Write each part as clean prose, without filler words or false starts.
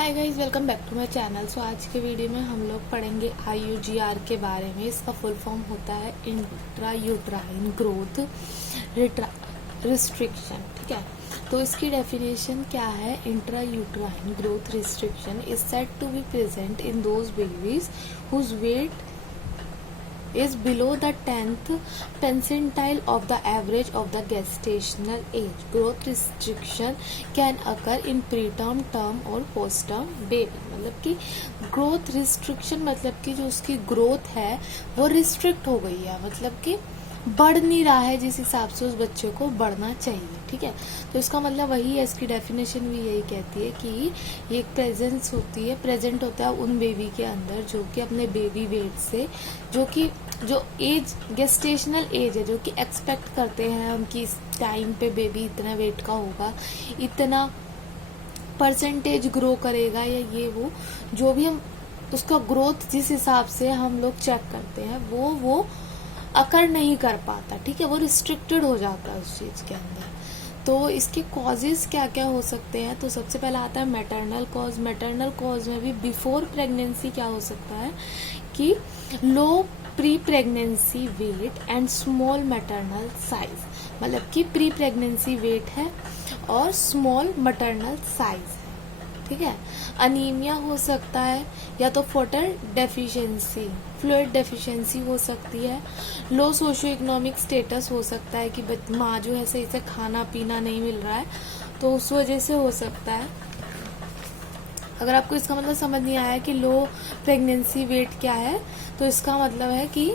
Hi guys, welcome back to my channel. So आज के video में हम लोग पढ़ेंगे IUGR के बारे में। इसका फुल फॉर्म होता है इंट्रा यूट्राइन ग्रोथ रिस्ट्रिक्शन। ठीक है, तो इसकी डेफिनेशन क्या है? Intra uterine growth restriction is said to be present in those babies whose weight is below the 10th percentile of the average of the gestational age. Growth restriction can occur in preterm, term और postterm baby। मतलब कि growth restriction मतलब कि जो उसकी growth है वो restrict हो गई है, मतलब कि बढ़ नहीं रहा है जिस हिसाब से उस बच्चे को बढ़ना चाहिए। ठीक है, तो इसका मतलब वही है, इसकी डेफिनेशन भी यही कहती है कि ये एक प्रेजेंस होती है, प्रेजेंट होता है उन बेबी के अंदर जो कि अपने बेबी वेट से जो एज गेस्टेशनल एज है, जो कि एक्सपेक्ट करते हैं उनकी इस टाइम पे बेबी इतना वेट का होगा, इतना परसेंटेज ग्रो करेगा, या ये वो जो भी हम उसका ग्रोथ जिस हिसाब से हम लोग चेक करते हैं वो अकर नहीं कर पाता। ठीक है, वो रिस्ट्रिक्टेड हो जाता है उस चीज के अंदर। तो इसके कॉजेज क्या क्या हो सकते हैं? तो सबसे पहला आता है मैटरनल कॉज। मैटरनल कॉज में भी बिफोर प्रेगनेंसी क्या हो सकता है कि low pre pregnancy weight and small maternal size, मतलब कि प्री प्रेगनेंसी वेट है और स्मॉल मैटरनल साइज है। ठीक है, अनीमिया हो सकता है, या तो फोटल डेफिशिएंसी, फ्लूइड डेफिशिएंसी हो सकती है, लो सोशियो इकोनॉमिक स्टेटस हो सकता है कि माँ जो है सही से खाना पीना नहीं मिल रहा है, तो उस वजह से हो सकता है। अगर आपको इसका मतलब समझ नहीं आया कि लो प्रेगनेंसी वेट क्या है, तो इसका मतलब है कि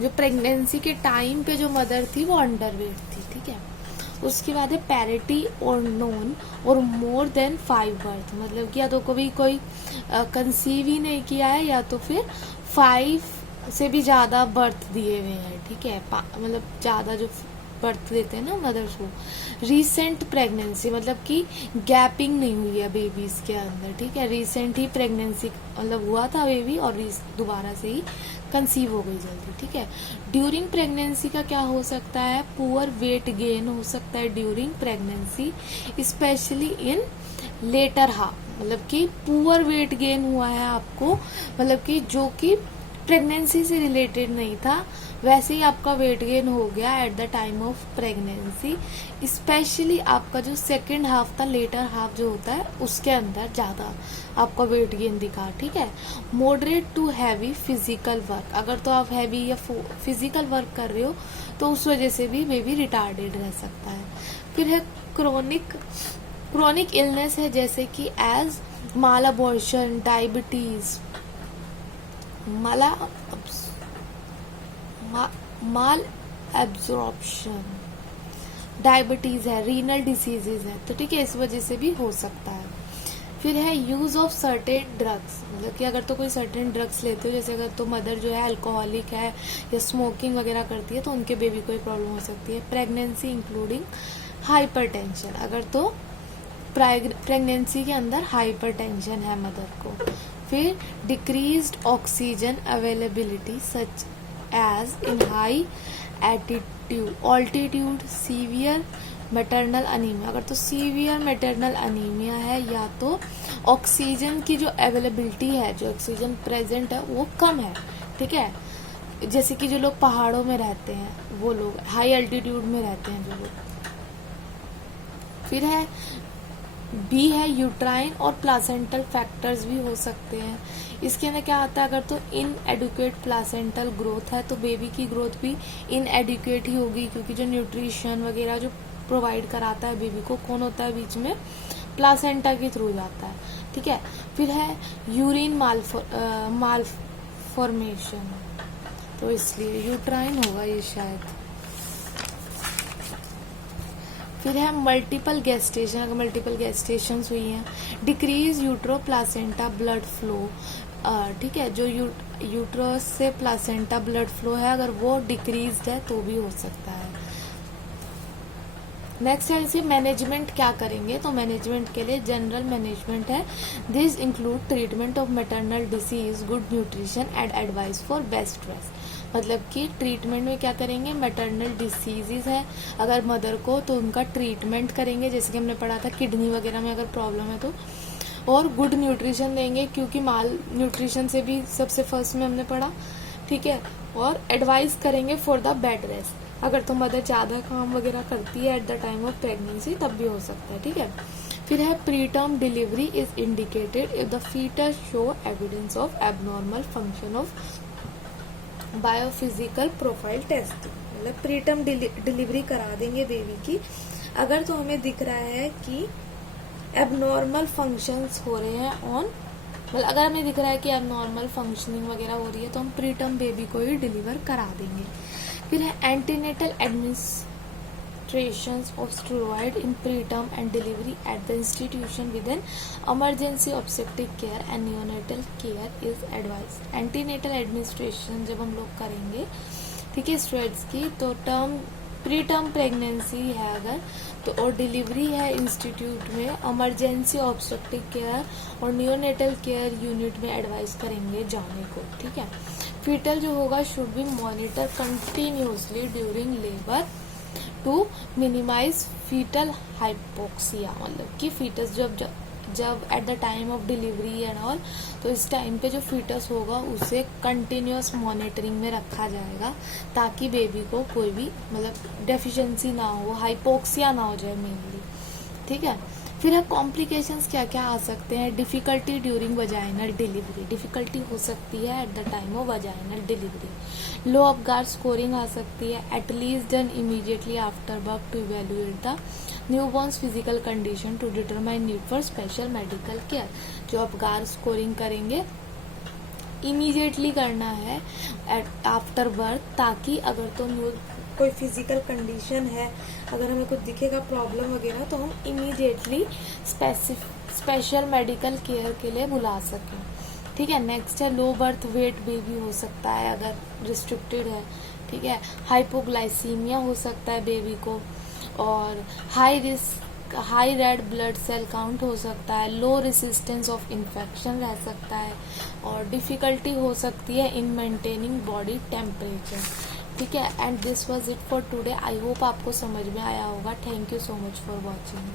जो प्रेगनेंसी के टाइम पे जो मदर थी वो अंडर वेट थी। ठीक है, उसके बाद है पैरिटी और नोन और मोर देन 5 बर्थ, मतलब कि या तो कभी कोई कंसीव ही नहीं किया है, या तो फिर 5 से भी ज्यादा बर्थ दिए हुए हैं। ठीक है, मतलब ज्यादा जो बर्थ देते हैं ना मदर्स को। रीसेंट प्रेगनेंसी मतलब कि गैपिंग नहीं हुई है बेबीज के अंदर। ठीक है, रिसेंट ही प्रेगनेंसी मतलब हुआ था बेबी और दोबारा से ही कंसीव हो गई जल्दी। ठीक है, ड्यूरिंग प्रेगनेंसी का क्या हो सकता है? पुअर वेट गेन हो सकता है during pregnancy, specially in later half, मतलब कि पुअर वेट गेन हुआ है आपको, मतलब कि जो कि प्रेगनेंसी से रिलेटेड नहीं था, वैसे ही आपका वेट गेन हो गया eight the time of pregnancy. Specially आपका जो सेकेंड हाफ था, लेटर हाफ जो होता है, उसके अंदर ज्यादा आपका वेट गेन दिखा। ठीक है, moderate to heavy physical work, अगर तो आप हैवी या फिजिकल वर्क कर रहे हो तो उस वजह से भी बेबी रिटार्डेड रह सकता है। फिर है क्रोनिक इलनेस है, जैसे कि एज माल अबॉर्शन, डायबिटीज, माल एब्जॉर्प्शन, डायबिटीज है, रीनल डिसीजेज है, तो ठीक है, इस वजह से भी हो सकता है। फिर है यूज ऑफ सर्टेन ड्रग्स, मतलब कि अगर तो कोई सर्टेन ड्रग्स लेते हो, जैसे अगर तो मदर जो है अल्कोहलिक है या स्मोकिंग वगैरह करती है, तो उनके बेबी को प्रॉब्लम हो सकती है। प्रेगनेंसी इंक्लूडिंग हाइपरटेंशन, अगर तो प्रेगनेंसी के अंदर हाइपरटेंशन है मदर को। फिर decreased oxygen availability such as in high altitude, severe maternal anaemia, अगर तो सीवियर मैटरनल अनीमिया है, या तो ऑक्सीजन की जो अवेलेबिलिटी है, जो ऑक्सीजन प्रेजेंट है वो कम है। ठीक है, जैसे कि जो लोग पहाड़ों में रहते हैं, वो लोग हाई अल्टीट्यूड में रहते हैं जो लोग। फिर है बी है यूट्राइन और प्लासेंटल फैक्टर्स भी हो सकते हैं। इसके अंदर क्या आता है? अगर तो इन एडुकेट प्लासेंटल ग्रोथ है, तो बेबी की ग्रोथ भी इन एडुकेट ही होगी, क्योंकि जो न्यूट्रिशन वगैरह जो प्रोवाइड कराता है बेबी को, कौन होता है बीच में? प्लासेंटा के थ्रू जाता है। ठीक है, फिर है यूरिन मालफॉर्मेशन, तो इसलिए यूट्राइन होगा ये शायद। फिर है मल्टीपल गेस्टेशन, अगर मल्टीपल गेस्टेशन हुई हैं, decrease utero placenta blood flow. ठीक है, जो यूट्रस से प्लासेंटा ब्लड फ्लो है, अगर वो डिक्रीज्ड है तो भी हो सकता है। नेक्स्ट है इसे मैनेजमेंट क्या करेंगे? तो मैनेजमेंट के लिए जनरल मैनेजमेंट है। This include treatment of maternal disease, good nutrition and advice for best rest, मतलब कि ट्रीटमेंट में क्या करेंगे, मैटरनल डिसीजेज है अगर मदर को तो उनका ट्रीटमेंट करेंगे, जैसे कि हमने पढ़ा था किडनी वगैरह में अगर प्रॉब्लम है तो। और गुड न्यूट्रिशन देंगे, क्योंकि माल न्यूट्रिशन से भी सबसे फर्स्ट में हमने पढ़ा, ठीक है। और एडवाइस करेंगे फॉर द बेड रेस्ट, अगर तो मदर ज़्यादा काम वगैरह करती है at the time of pregnancy तब भी हो सकता है, ठीक है। फिर है pre term delivery is indicated if the foetus show evidence of abnormal function of biophysical profile test, मतलब प्री टर्म डिलीवरी करा देंगे बेबी की अगर तो हमें दिख रहा है कि एबनॉर्मल फंक्शंस हो रहे हैं ऑन, मतलब अगर हमें दिख रहा है कि एबनॉर्मल फंक्शनिंग वगैरह हो रही है तो हम प्री टर्म बेबी को ही डिलीवर करा देंगे। फिर है antenatal administration of steroid in pre term and delivery at the institution with an emergency obstetric care and neonatal care is advise. Antenatal administration जब हम लोग करेंगे, ठीक है, स्टेरॉइड्स की, तो प्री टर्म प्रेगनेंसी है अगर तो और डिलीवरी है इंस्टीट्यूट में, इमरजेंसी ऑब्स्टेट्रिक केयर और नियोनेटल केयर यूनिट में एडवाइस करेंगे जाने को, ठीक है। फीटल जो होगा should be monitor continuously during labour to minimise foetal hypoxia, मतलब कि फीटस जब at the time of delivery and all, तो इस टाइम पे जो फीटस होगा उसे कंटिन्यूस मॉनिटरिंग में रखा जाएगा ताकि बेबी को कोई भी मतलब डेफिशिएंसी ना हो, हाइपोक्सिया ना हो जाए मेनली, ठीक है। फिर है कॉम्प्लिकेशंस क्या क्या आ सकते हैं। Difficulty during vaginal delivery, difficulty हो सकती है at the time of vaginal delivery. Low Apgar scoring आ सकती है, at least done immediately after birth to evaluate the newborn's physical condition to determine need for special medical care. जो Apgar scoring करेंगे immediately करना है आफ्टर बर्थ, ताकि अगर तो कोई फिजिकल कंडीशन है, अगर हमें कुछ दिखेगा प्रॉब्लम वगैरह, तो हम इमीडिएटली स्पेशल मेडिकल केयर के लिए बुला सकें, ठीक है। नेक्स्ट है लो बर्थ वेट बेबी हो सकता है अगर रिस्ट्रिक्टेड है, ठीक है। हाइपोग्लाइसीमिया हो सकता है बेबी को, और high red blood cell count हो सकता है, लो रेसिस्टेंस ऑफ इन्फेक्शन रह सकता है, और डिफिकल्टी हो सकती है इन मेंटेनिंग बॉडी टेम्परेचर, ठीक है। And this was it for today. I hope आपको समझ में आया होगा। Thank you so much for watching.